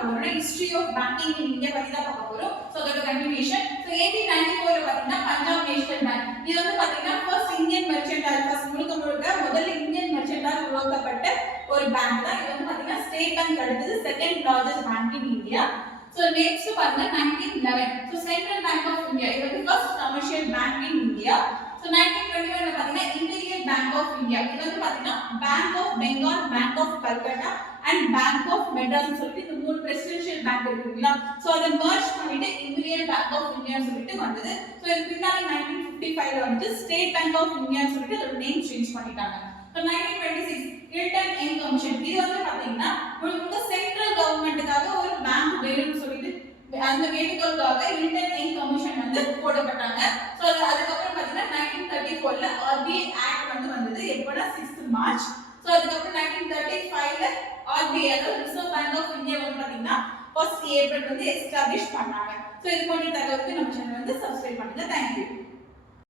பார்க்க போறோம்னா history of banking in India பத்தி தான் பார்க்க போறோம். சோ அதோட கண்டினியூஷன். சோ 1894 ல பாத்தீங்கன்னா பஞ்சாப் நேஷனல் பேங்க் இது வந்து பாத்தீங்கன்னா ஃபர்ஸ்ட் இந்தியன் மெர்ச்சன்டைல் ஃபர்ஸ்ட் முழுக்க முதல்ல இந்தியன் மெர்ச்சன்டைல் உருவாக்கப்பட்ட ஒரு பேங்க் தான். இது வந்து பாத்தீங்கன்னா ஸ்டேட் பேங்க் அடுத்தது second largest bank in India. So next பாருங்க 1911 so Central Bank of India இது வந்து first commercial bank in India. So 1921 ல பாத்தீங்கன்னா Imperial Bank of India இது வந்து பாத்தீங்கன்னா Bank of Bengal, Bank of Calcutta and Bank of Madras னு சொல்லிட்டு இந்த மூணு பிரசிடென்ஷியல் பேங்க் இருக்குங்களா. சோ அத merge பண்ணிட்டு Imperial Bank of India னு சொல்லிட்டு வந்தது. சோ இதுக்கு பின்னாடி 1955 ல வந்து State Bank of India னு சொல்லிட்டு அதோட நேம் சேஞ்ச் பண்ணிட்டாங்க. So 1926 Hilton Inn Commission இது வந்து பாத்தீங்கன்னா உங்களுக்கு சென்ட்ரல் கவர்மெண்ட்காக ஒரு பேங்க் வேணும்னு சொல்லிட்டு அந்த வேண்டுகோளுக்காக ஹில்டன் இன் கமிஷன் வந்து போடப்பட்டாங்க. சோ அதுக்கப்புறம் பாத்தீங்கன்னா 1934 ல RBI ஆக்ட் வந்து வந்தது. எப்போனா 6th மார்ச். சோ அதுக்கப்புறம் 1935 ல RBI அதாவது ரிசர்வ் பேங்க் ஆஃப் இந்தியா வந்து பாத்தீங்கன்னா 1st ஏப்ரல் வந்து எஸ்டாப்லிஷ் பண்ணாங்க. சோ இது போன்ற தகவலுக்கு நம்ம சேனல் வந்து சப்ஸ்கிரைப் பண்ணுங்க. Thank you.